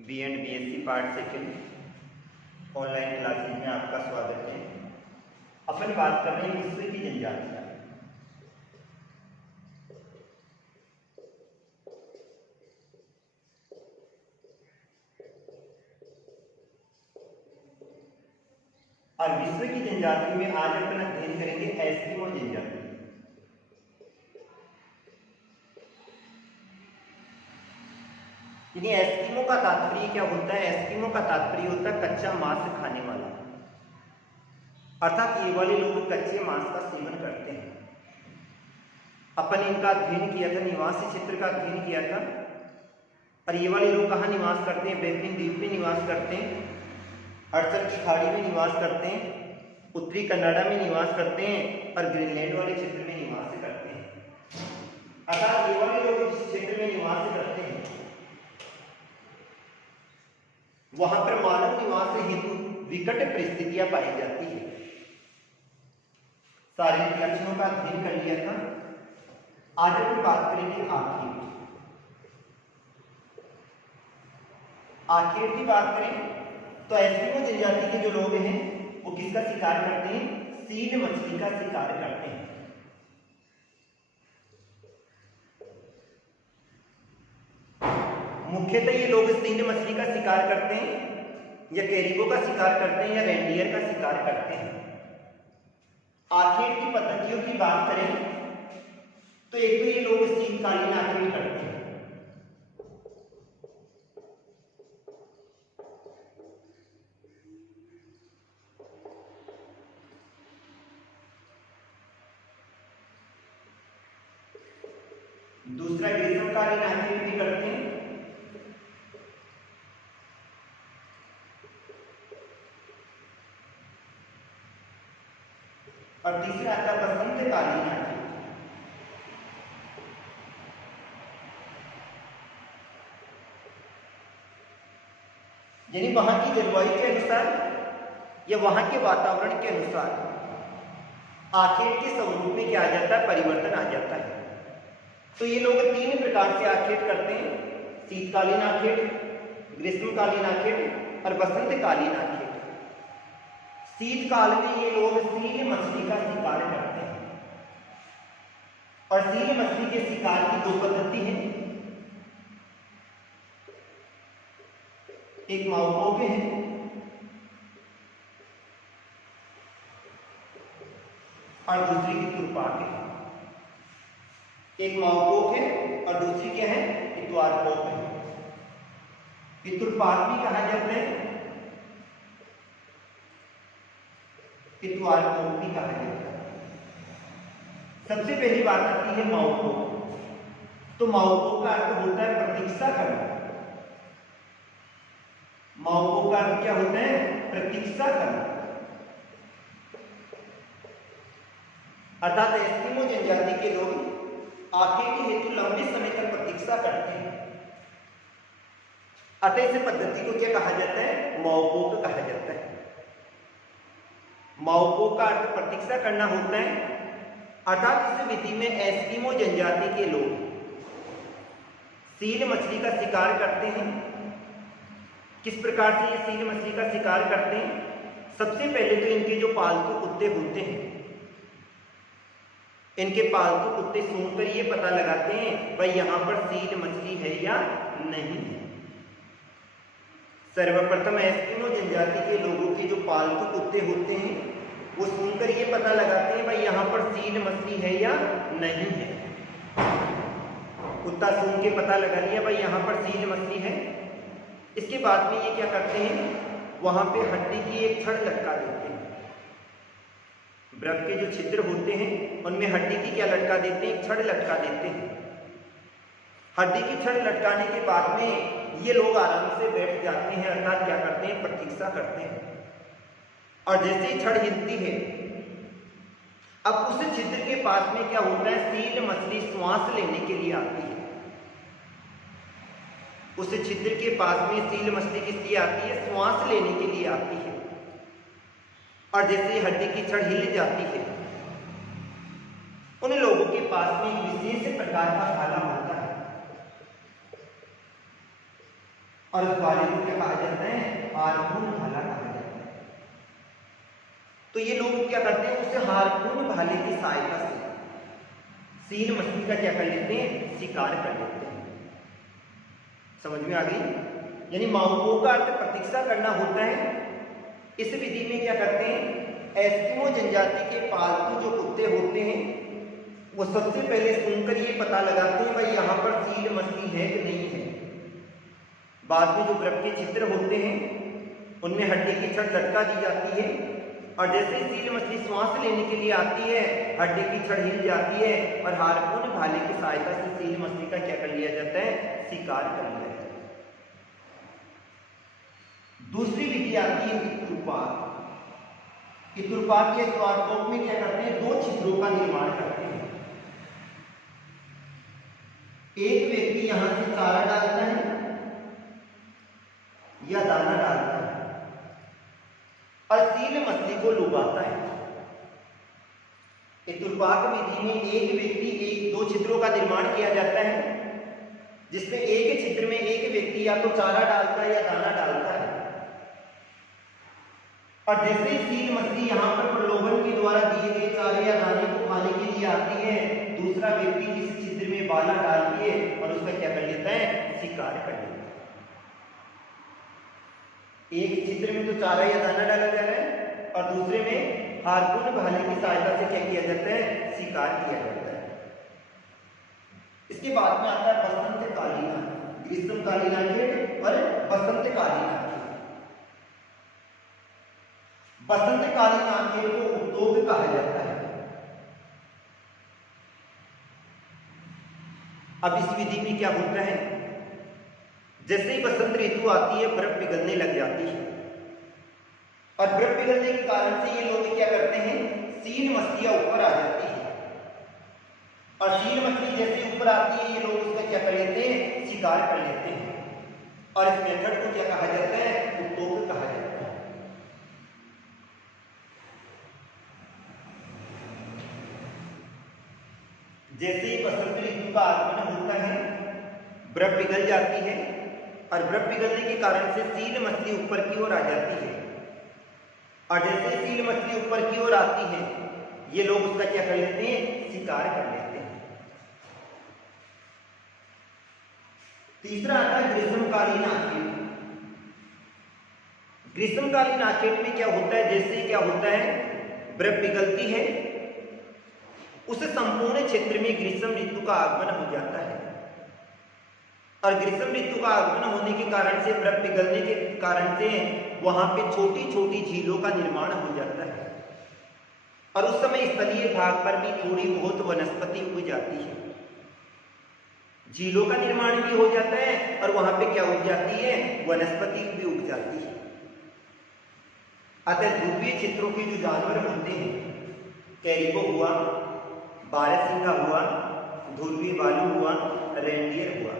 BSc part second online classes में आपका स्वागत है। अपन बात कर रहे हैं विश्व की जनजातियां। और विश्व की जनजाति में आज अपन अध्ययन करेंगे एस्किमो जनजाति। यानी एस्किमो का तात्पर्य क्या होता है? एस्किमो का तात्पर्य होता है कच्चा मांस खाने वाला, अर्थात ये वाले लोग कच्चे मांस का सेवन करते हैं। अपन इनका अध्ययन किया था, निवासी क्षेत्र का अध्ययन किया था। और ये वाले लोग कहाँ निवास करते हैं? बैफिन द्वीप में निवास करते हैं, अड़सर की खाड़ी में निवास करते हैं, उत्तरी कनाडा में निवास करते हैं और ग्रीनलैंड वाले क्षेत्र में निवास करते हैं। अर्थात ये वाले लोग जिस क्षेत्र में निवास करते हैं वहां पर मानव निवास हेतु विकट परिस्थितियां पाई जाती है। शारीरिक लक्षणों का अध्ययन कर लिया था। आज हम बात करेंगे आखेट की बात करें तो एस्किमो जनजाति के जो लोग हैं वो किसका शिकार करते हैं? सील मछली का शिकार करते हैं। मुख्यतः ये लोग सील मछली का शिकार करते हैं या कैरिगो का शिकार करते हैं या रेंडियर का शिकार करते हैं। आखेट की पद्धतियों की बात करें तो एक तो ये लोग शीतकालीन आखेट करते हैं। दूसरा ग्रीष्मकालीन आखेट भी करते हैं। और तीसरा आता है बसंतकालीन आखेट। यानी वहां की जलवायु के अनुसार या वहां के वातावरण के अनुसार आखेट के स्वरूप में क्या आ जाता है? परिवर्तन आ जाता है। तो ये लोग तीन प्रकार से आखेट करते हैं: शीतकालीन आखेट, ग्रीष्मकालीन आखेट और बसंतकालीन आखेट। शीतकाल में ये लोग सील मछली का शिकार करते हैं। और सील मछली के शिकार की दो पद्धति है, एक माउपोक है और दूसरी की तुरपाक है। एक माउपोक है और दूसरी क्या है? इतवारपोक है। तुरपाक भी कहा जाता है, इतवारपोक भी कहा जाता है। सबसे पहली बात आती है माउपोक। तो माउपोक का अर्थ होता है प्रतीक्षा करना। माउपोक का अर्थ क्या होता है? प्रतीक्षा करना। अर्थात एस्किमो जनजाति के लोग आखेट के हेतु लंबे समय तक प्रतीक्षा करते हैं। अतः इस पद्धति को क्या कहा जाता है? माउपोक कहा जाता है। माउपोक का अर्थ प्रतीक्षा करना होता है। अर्थात इस विधि में एस्किमो जनजाति के लोग सील मछली का शिकार करते हैं। किस प्रकार से ये सील मछली का शिकार करते हैं? सबसे पहले तो इनके जो पालतू कुत्ते होते हैं, इनके पालतू कुत्ते सूंघकर ये पता लगाते हैं भाई यहां पर सील मछली है या नहीं है। सर्वप्रथम एस्किमो जनजाति के लोगों के जो पालतू कुत्ते होते हैं वो सुनकर ये पता लगाते हैं भाई यहाँ पर सील मछली है या नहीं है। कुत्ता सूंघ के पता लगा लिया भाई यहाँ पर सील मछली है। इसके बाद में ये क्या करते हैं? वहां पे हड्डी की एक छड़ लटका देते हैं। बर्फ के जो छिद्र होते हैं उनमें हड्डी की क्या लटका देते हैं? एक छड़ लटका देते हैं। हड्डी की छड़ लटकाने के बाद में ये लोग आराम से बैठ जाते हैं, अर्थात क्या करते हैं? प्रतीक्षा करते हैं। और जैसे ही छड़ हिलती है, अब उस छिद्र के पास में क्या होता है? सील मछली श्वास लेने के लिए आती है। उस छिद्र के पास में सील मछली किस लिए आती है? श्वास लेने के लिए आती है। और जैसे ही हड्डी की छड़ हिल जाती है, उन लोगों के पास में एक विशेष प्रकार का भाला होता है। और उस भाले को क्या कहा जाता है? हार्पून भाला कहा जाता है। तो ये लोग क्या करते हैं, उस हार्पून भाले की सहायता से सील मछली का क्या कर लेते हैं? शिकार कर लेते हैं। समझ में आ गई? यानी माउको का अर्थ प्रतीक्षा करना होता है। इस विधि में क्या करते हैं, एस्किमो जनजाति के पालतू जो कुत्ते होते हैं वो सबसे पहले सुनकर ये पता लगाते हैं भाई यहाँ पर सील मछली है कि नहीं है। बाद में जो बर्फ के छिद्र होते हैं उनमें हड्डी की छड़ लटका दी जाती है, और जैसे सील मछली श्वास लेने के लिए आती है हड्डी की छड़ हिल जाती है और हार्पून भाले की सहायता से सील मछली का क्या कर लिया जाता है? शिकार कर लिया जाता है। दूसरी विधि आती है इतुरपात। इतुरपात के द्वारकोप में क्या करते हैं? 2 छिद्रों का निर्माण करते हैं। एक व्यक्ति यहां से चारा डालता है या दाना डालता है और सील मछली को लुभाता है। इतुरपात विधि में एक व्यक्ति 2 छिद्रों का निर्माण किया जाता है, जिसमें एक छिद्र में एक व्यक्ति या तो चारा डालता है या दाना डालता है, और जैसे सील मछली यहाँ पर प्रलोभन के द्वारा दिए गए चारे या दाने को खाने के लिए आती है, दूसरा व्यक्ति इस छिद्र में बाला डाल के और उसका क्या कर लेता है? शिकार कर लेता है। एक छिद्र में तो चारा या दाना डाला जा रहा है और दूसरे में हार्पून भाले की सहायता से क्या किया जाता है? शिकार किया जाता है। इसके बाद में आता है बसंतकालीन, ग्रीष्मकालीन आखेट और बसंतकालीन आखेट। बसंतकालीन आखेट को उपदोग कहा जाता है। अब इस विधि में क्या होता है, जैसे ही बसंत ऋतु आती है बर्फ पिघलने लग जाती है, और बर्फ पिघलने के कारण से ये लोग क्या करते हैं? सील मछलियां ऊपर आ जाती है, और सील मछली जैसे ऊपर आती है ये लोग उसका क्या कर लेते हैं? शिकार कर लेते हैं, और इस मेथड को क्या कहा जाता है? उपदोग कहा जाता है। जैसे ही बसंत ऋतु का आगमन होता है बर्फ पिघल जाती है, और बर्फ पिघलने के कारण से सील मछली ऊपर की ओर आ जाती है, और जैसे सील मछली ऊपर की ओर आती है ये लोग उसका क्या कर लेते हैं? शिकार कर लेते हैं। तीसरा आता है ग्रीष्मकालीन आखेट। ग्रीष्मकालीन आखेट में क्या होता है, जैसे क्या होता है बर्फ पिघलती है उस संपूर्ण क्षेत्र में ग्रीष्म ऋतु का आगमन हो जाता है, और ग्रीष्म ऋतु का आगमन होने के कारण से बर्फ पिघलने के कारण से वहां पे छोटी छोटी झीलों का निर्माण हो जाता है, और उस समय स्थलीय भाग पर भी थोड़ी बहुत वनस्पति उग जाती है। झीलों का निर्माण भी हो जाता है और वहां पे क्या उग जाती है? वनस्पति भी उग जाती है। अतः ध्रुवीय क्षेत्रों के जो जानवर होते हैं, कैरिको हुआ, बारहसिंगा हुआ, ध्रुवीय भालू हुआ, रेंडियर हुआ,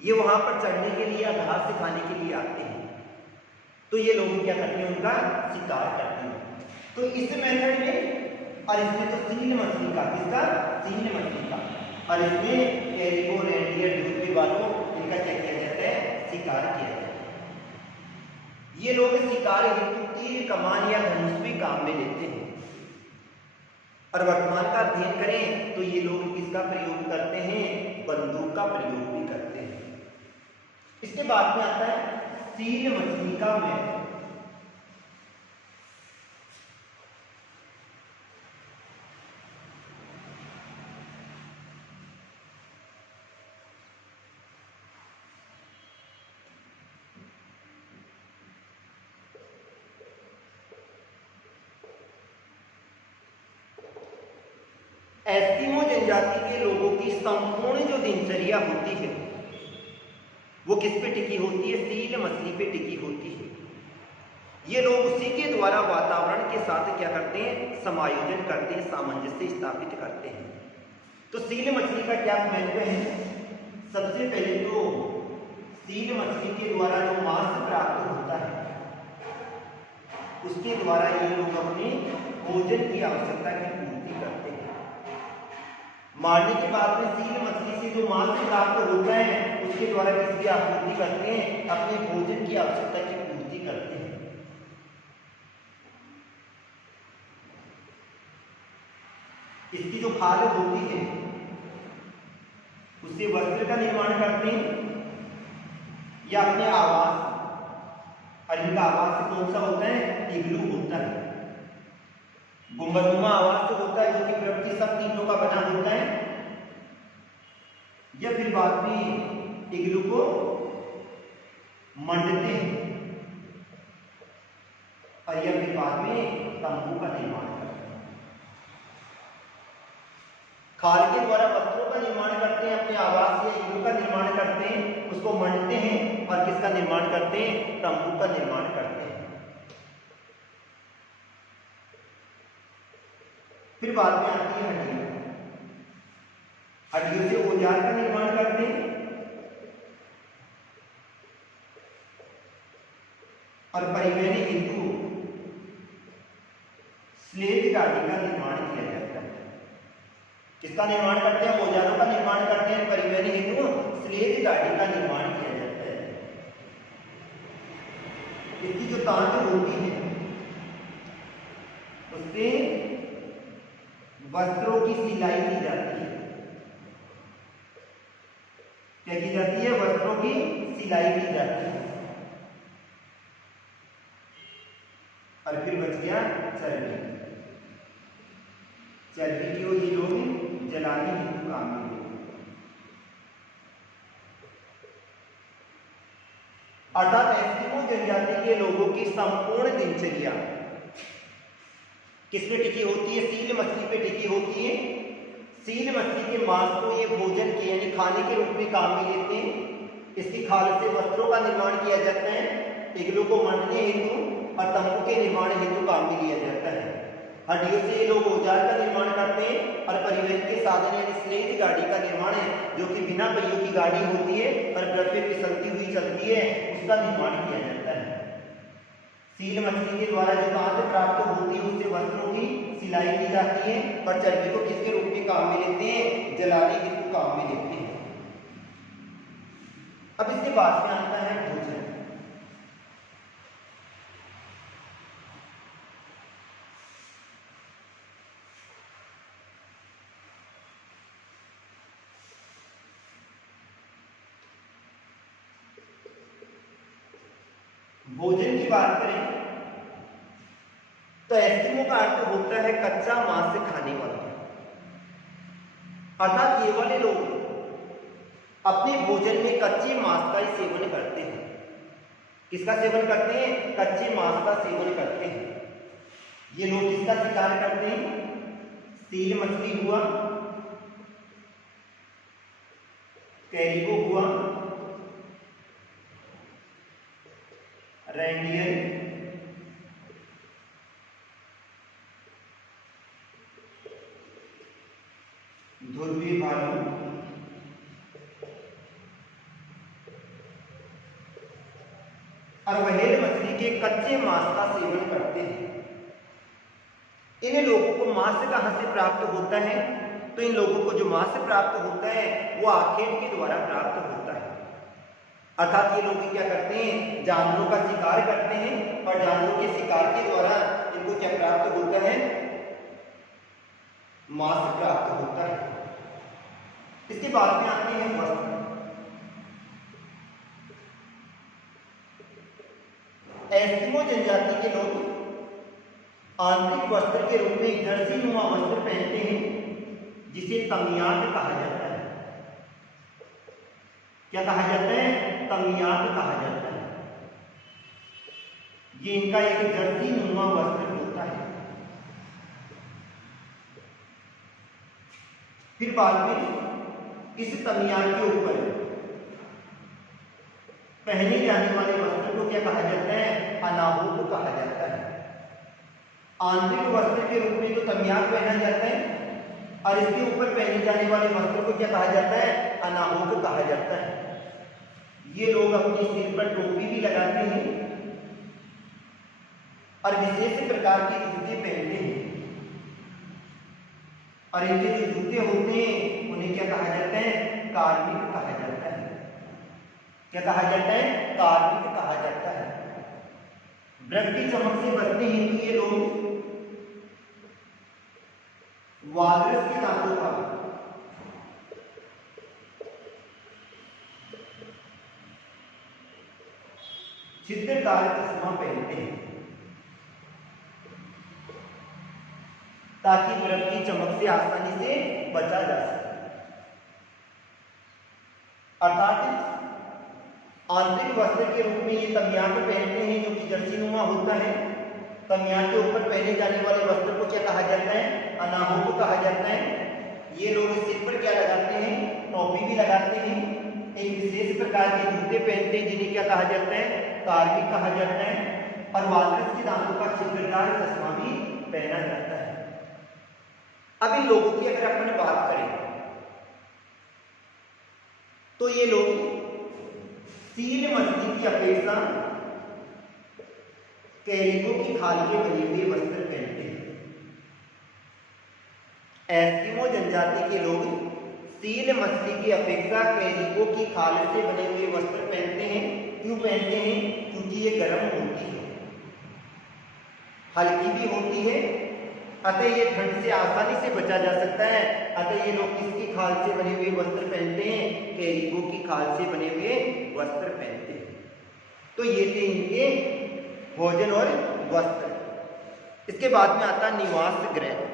ये वहां पर चढ़ने के लिए या घास से खाने के लिए आते हैं, तो ये लोग क्या करते हैं? उनका शिकार करते हैं। तो इस मेथड में, और इसमें तो सील मछली का, किसका? सील मछली का, और इसमें कैरिको, रेंडियर, ध्रुवीय भालू, इनका क्या किया जाता है? शिकार किया जाता है। ये लोग शिकार हेतु तीर, कमान या धनुष भी काम में लेते हैं, और वर्तमान का अध्ययन करें तो ये लोग किसका प्रयोग करते हैं? बंदूक का प्रयोग भी करते हैं। इसके बाद में आता है सील मछली का मेथड। एस्किमो जनजाति के लोगों की संपूर्ण जो दिनचर्या होती है वो किस पे टिकी होती है? सील मछली पे टिकी होती है। ये लोग उसी के द्वारा वातावरण के साथ क्या करते हैं? समायोजन करते हैं, सामंजस्य स्थापित करते हैं। तो सील मछली का क्या महत्व है? सबसे पहले तो सील मछली के द्वारा जो मांस प्राप्त होता है उसके द्वारा ये लोग अपने भोजन की आवश्यकता की पूर्ति करते हैं। मारने के बाद में सील मछली से जो मांस प्राप्त होता है उसके द्वारा किसकी आपूर्ति करते हैं, अपने भोजन की आवश्यकता की पूर्ति करते हैं। इसकी जो खाल होती है उससे वस्त्र का निर्माण करते हैं या अपने आवास, और इनका आवास कौन सा होता है, इग्लू होता है। गुंबदनुमा आवास होता है जो कि प्रकृति सब ईंटों का बना होता है, या फिर बाद में इग्लू को मंडते हैं और या फिर बाद में तंबू का निर्माण करते हैं। खाल के द्वारा वस्त्रों का निर्माण करते हैं, अपने आवास या इग्लू का निर्माण करते हैं, उसको मंडते हैं और किसका निर्माण करते हैं, तंबू का निर्माण करते हैं। फिर बाद में आती है हड्डियां। हड्डियों से औजार का निर्माण करते हैं और परिवहन हेतु स्लेज गाड़ी का निर्माण किया जाता है। किसका निर्माण करते हैं, औजारों का निर्माण करते हैं, परिवहन हेतु स्लेज गाड़ी का निर्माण किया जाता है। इसकी जो तांज होती है उससे वस्त्रों की सिलाई की जाती है। क्या की जाती है, वस्त्रों की सिलाई की जाती है। और फिर बच गया चर्बी। चर्बी को ये लोग जलाने हेतु काम में लेते हैं। अर्थात एस्किमो जनजाति के लोगों की संपूर्ण दिनचर्या किस पे टिकी होती है, सील मछली पे टिकी होती है। सील मछली के मांस को ये भोजन के यानी खाने के रूप में काम में लेते हैं। इसकी खाल से वस्त्रों का निर्माण किया जाता है, इग्लू को मंडने हेतु और तंबू के निर्माण हेतु काम में लिया जाता है। हड्डियों से ये लोग औजार का निर्माण करते हैं और परिवहन के साधन यानी स्लेज गाड़ी का निर्माण है जो कि बिना पहियों की गाड़ी होती है और पृथ्वी पे फिसलती हुई चलती है, उसका निर्माण किया जाता है। सील मछली के द्वारा जो तांज प्राप्त होती है उससे वस्त्रों की सिलाई की जाती है और चर्बी को किसके रूप में काम में लेते हैं, जलाने हेतु काम में लेते हैं। अब इसके बाद में आता है भोजन। भोजन की बात करें तो एस्किमो का अर्थ होता है कच्चा मांस से खाने वाला। अर्थात ये वाले लोग अपने भोजन में कच्चे मांस का ही सेवन करते हैं। किसका सेवन करते हैं, कच्चे मांस का सेवन करते हैं। ये लोग किसका शिकार करते हैं, सील मछली हुआ, कैरिबो हुआ, रेंडियर, ध्रुवीय भालू, और व्हेल मछली के कच्चे मांस का सेवन करते हैं। इन लोगों को मांस कहां से प्राप्त होता है, तो इन लोगों को जो मांस प्राप्त होता है वो आखेट के द्वारा प्राप्त होता है। अर्थात ये लोग क्या करते हैं, जानवरों का शिकार करते हैं और जानवरों के शिकार के द्वारा इनको क्या प्राप्त होता है, मांस प्राप्त होता है। इसके बाद में आते हैं वस्त्र। एस्किमो जनजाति के लोग आंतरिक वस्त्र के रूप में जर्सी नुमा वस्त्र पहनते हैं जिसे तमियात कहा जाता है। क्या कहा जाता है, तमियात कहा जाता है। ये इनका एक जर्सी नुमा वस्त्र होता है। फिर बाद में इस तमियात के ऊपर पहने जाने वाले वस्त्र को क्या कहा जाता है, अनाहोक कहा जाता है। आंतरिक वस्त्र के रूप में तो तमियात पहना जाता है और इसके ऊपर पहने जाने वाले वस्त्र को क्या कहा जाता है, अनाहोक कहा जाता है। ये लोग अपने सिर पर टोपी भी लगाते हैं और विशेष प्रकार के जूते पहनते हैं। और इनके जो जूते होते हैं उन्हें क्या कहा जाता है? कार्मिक कहा जाता है। क्या कहा जाता है? कार्मिक कहा जाता है। ब्रह्म की चमक से बचने हेतु ये लोग वालरस के दांतों का छिद्रदार चश्मा पहनते हैं ताकि ब्रह्म की चमक से आसानी से बचा जा सके। अर्थात आंतरिक वस्त्र के रूप में ये तमियाक पहनते हैं जो कि जर्सीनुमा होता है। तमियाक के ऊपर पहने जाने वाले वस्त्र को क्या कहा जाता है? अनाहोक कहा जाता है। ये लोग सिर पर क्या लगाते हैं? टोपी भी लगाते हैं। एक विशेष प्रकार के जूते पहनते हैं जिन्हें क्या कहा जाता है? कार्मिक कहा जाता है। और वालरस के दांतों का छिद्रदार चश्मा भी पहना जाता है। अब इन लोगों की अगर अपन बात करें तो ये लोग सील मछली की अपेक्षा कैरिगो की खाल के बने हुए वस्त्र पहनते हैं। एस्किमो जनजाति के लोग सील मछली की अपेक्षा कैरिगो की खाल से बने हुए वस्त्र पहनते हैं। क्यों पहनते हैं? क्योंकि ये गर्म होती है, हल्की भी होती है, अतः ये ठंड से आसानी से बचा जा सकता है। अतः ये लोग किसकी खाल से बने हुए वस्त्र पहनते हैं? कैरिगो की खाल से बने हुए वस्त्र पहनते हैं। तो ये थे इनके भोजन और वस्त्र। इसके बाद में आता निवास गृह।